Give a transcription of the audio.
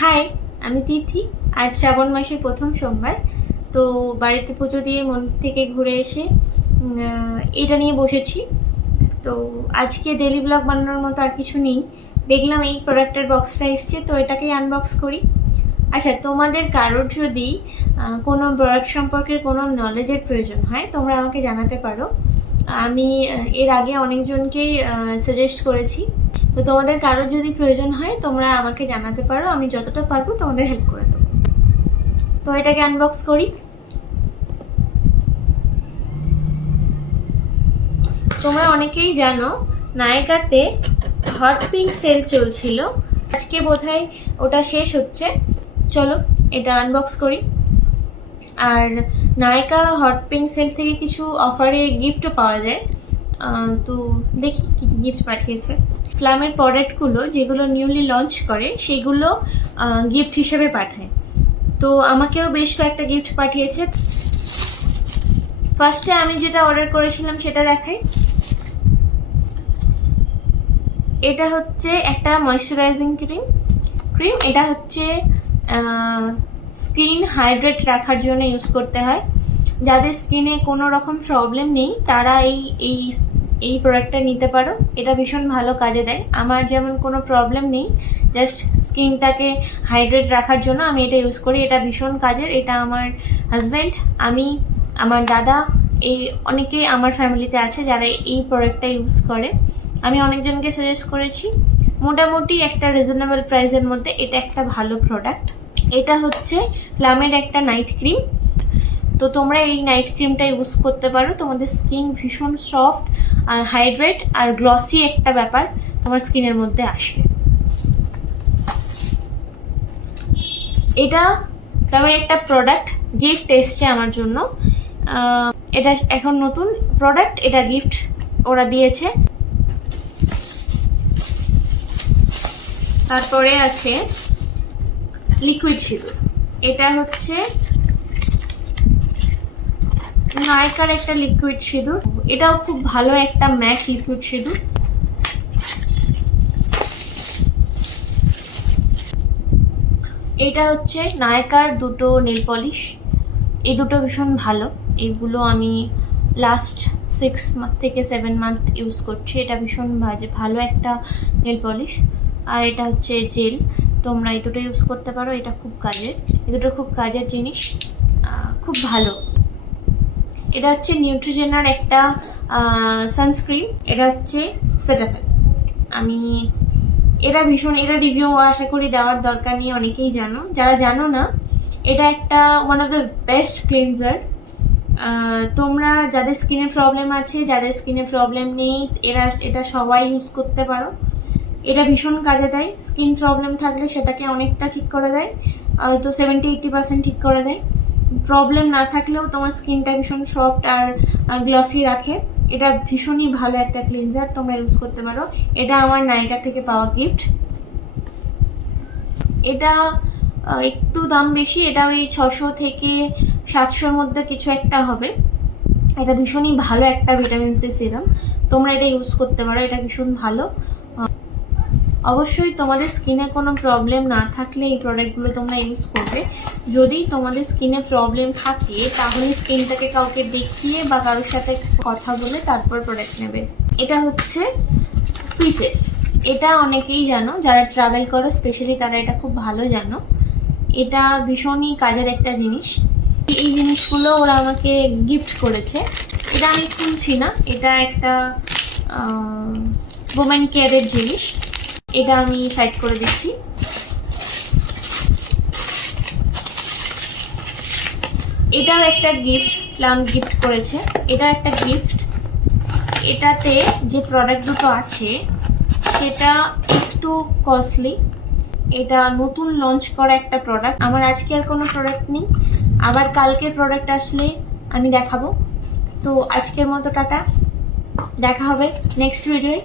High, আমি তিথি। আজ শ্রাবণ মাসের প্রথম সোমবার। তো বাড়িতে পুজো দিয়ে মন্দির থেকে ঘুরে এসে এটা নিয়ে বসেছি। তো আজকে ডেলি ব্লগ বানানোর মতো আর কিছু নেই। দেখলাম এই প্রোডাক্টের বক্সটা এসছে, তো এটাকেই আনবক্স করি। আচ্ছা, তোমাদের কারোর যদি কোনো প্রোডাক্ট সম্পর্কে কোনো নলেজের প্রয়োজন হয়, তোমরা আমাকে জানাতে পারো। আমি এর আগে অনেকজনকেই সাজেস্ট করেছি। তো তোমাদের কারোর যদি প্রয়োজন হয়, তোমরা আমাকে জানাতে পারো। আমি যতটা পারবো তোমাদের হেল্প করে দেবো। তো এটাকে আনবক্স করি। তোমরা অনেকেই জানো, নায়িকাতে হট পিঙ্ক সেল চলছিল। আজকে বোধহয় ওটা শেষ হচ্ছে। চলো এটা আনবক্স করি। আর নায়িকা হট পিঙ্ক সেল থেকে কিছু অফারে গিফটও পাওয়া যায়। তো দেখি কী কী গিফট পাঠিয়েছে। ফ্লামের প্রোডাক্টগুলো যেগুলো নিউলি লঞ্চ করে সেগুলো গিফট হিসেবে পাঠায়। তো আমাকেও বেশ কয়েকটা গিফট পাঠিয়েছে। ফার্স্টে আমি যেটা অর্ডার করেছিলাম সেটা দেখাই। এটা হচ্ছে একটা ময়শ্চারাইজিং ক্রিম। এটা হচ্ছে স্কিন হাইড্রেট রাখার জন্য ইউজ করতে হয়। যাদের স্কিনে কোনো রকম প্রবলেম নেই তারা এই প্রোডাক্টটা নিতে পারো। এটা ভীষণ ভালো কাজে দেয়। আমার যেমন কোনো প্রবলেম নেই, জাস্ট স্কিনটাকে হাইড্রেট রাখার জন্য আমি এটা ইউজ করি। এটা ভীষণ কাজের। এটা আমার হাজব্যান্ড, আমি, আমার দাদা, এই অনেকেই আমার ফ্যামিলিতে আছে যারা এই প্রোডাক্টটা ইউজ করে। আমি অনেকজনকে সাজেস্ট করেছি। মোটামুটি একটা রিজনেবল প্রাইসের মধ্যে এটা একটা ভালো প্রোডাক্ট। এটা হচ্ছে প্লামের একটা নাইট ক্রিম। তো তোমরা এই নাইট ক্রিমটা ইউজ করতে পারো। তোমাদের স্কিন ভীষণ সফট আর হাইড্রেট আর গ্লসি একটা ব্যাপার তোমার স্কিনের মধ্যে আসবে। এটা প্লামের একটা প্রোডাক্ট গিফট এসছে আমার জন্য। এটা এখন নতুন প্রোডাক্ট, এটা গিফট ওরা দিয়েছে। তারপরে আছে লিকুইড সিঁদুর। এটা হচ্ছে নায়িকার একটা লিকুইড সিঁদুর। এটাও খুব ভালো একটা ম্যাট লিকুইড সিঁদুর। এটা হচ্ছে নায়িকার দুটো নেল পলিশ। এই দুটো ভীষণ ভালো। এগুলো আমি লাস্ট 6 থেকে 7 মান্থ ইউজ করছি। এটা ভীষণ ভালো একটা নেল পলিশ। আর এটা হচ্ছে জেল। তোমরা এই দুটো ইউজ করতে পারো। এটা খুব কাজের, এই দুটো খুব কাজের জিনিস, খুব ভালো। এটা হচ্ছে নিউট্রিজেনার একটা সানস্ক্রিন। এটা হচ্ছে সেটাফেল। আমি এটা রিভিউ আশা করি দেওয়ার দরকার নেই, অনেকেই জানো। যারা জানো না, এটা একটা one of the best cleanser. তোমরা যাদের স্কিনের প্রবলেম আছে, যাদের স্কিনের প্রবলেম নেই, এটা সবাই ইউজ করতে পারো। এটা ভীষণ কাজে দেয়। স্কিন প্রবলেম থাকলে সেটাকে অনেকটা ঠিক করে দেয়, হয়তো 70-80% ঠিক করে দেয়। প্রবলেম না থাকলেও তোমার স্কিনটা ভীষণ সফট আর গ্লসি রাখে। এটা ভীষণই ভালো একটা ক্লিনজার, তোমরা ইউজ করতে পারো। এটা আমার নায়িকা থেকে পাওয়া গিফট। এটা একটু দাম বেশি। এটা ওই 600 থেকে 700-র মধ্যে কিছু একটা হবে। এটা ভীষণই ভালো একটা ভিটামিন সি সিরাম। তোমরা এটা ইউজ করতে পারো। এটা ভীষণ ভালো। অবশ্যই তোমাদের স্কিনে কোনো প্রবলেম না থাকলে এই প্রোডাক্টগুলো তোমরা ইউজ করবে। যদি তোমাদের স্কিনে প্রবলেম থাকে তাহলে স্কিনটাকে কাউকে দেখিয়ে বা কারোর সাথে কথা বলে তারপর প্রোডাক্ট নেবে। এটা হচ্ছে পিসেফ। এটা অনেকেই জানো, যারা ট্রাভেল করো স্পেশালি তারা এটা খুব ভালো জানো। এটা ভীষণই কাজের একটা জিনিস। এই জিনিসগুলো ওরা আমাকে গিফট করেছে। এটা আমি খুলছি না, এটা একটা ওমেন কেয়ারের জিনিস। এটা আমি সাইড করে দিচ্ছি। এটাও একটা গিফট, প্লাম গিফট করেছে। এটা একটা গিফট। এটাতে যে প্রোডাক্ট দুটো আছে সেটা একটু কস্টলি। এটা নতুন লঞ্চ করা একটা প্রোডাক্ট। আমার আজকে আর কোনো প্রোডাক্ট নেই, আবার কালকে প্রোডাক্ট আসলে আমি দেখাবো। তো আজকের মতো টাটা, দেখা হবে নেক্সট ভিডিওয়ে।